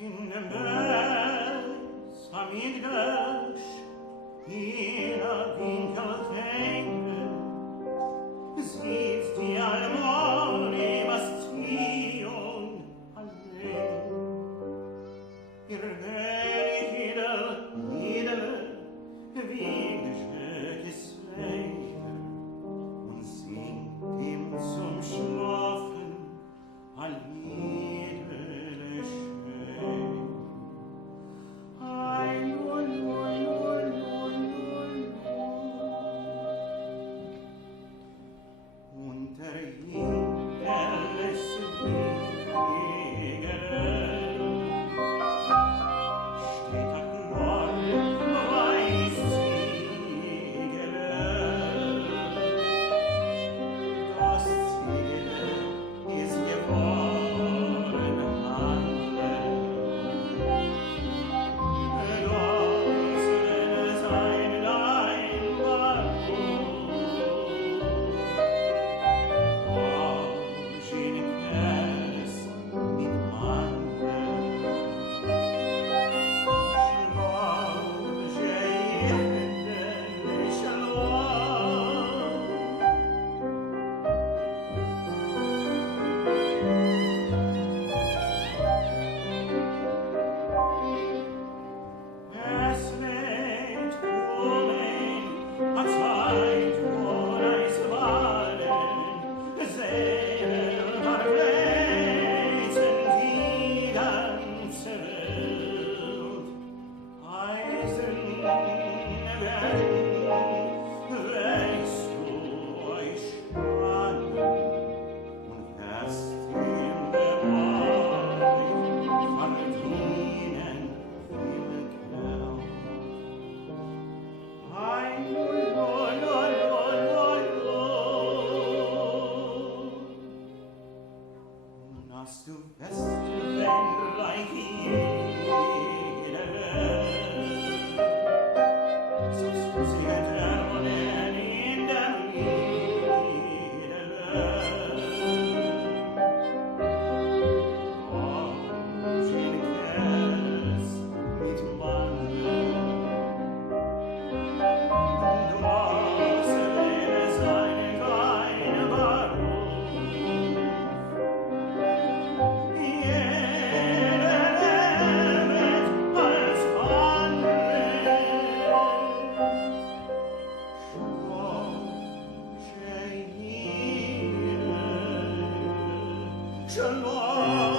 in dem Beis Hamikdash, in a Winkeltänke, sitzt die Almoni Bastion allein. Ihr König Idel, wie geschötes Weiche, und singt ihm zum Schlafen ein Liedele schön. Ein unter jedes Wiegel steht a Knoll, weiß Ziegel. Das Ziegel ist geworden Handel. Lass es sein dein Balkon. Hast du fest, wenn gleich jede Welt, sollst du sie erlernen in der Liede Welt. Oh, schön Käs mit Mandeln, du machst es eine kleine Baron. Shalom.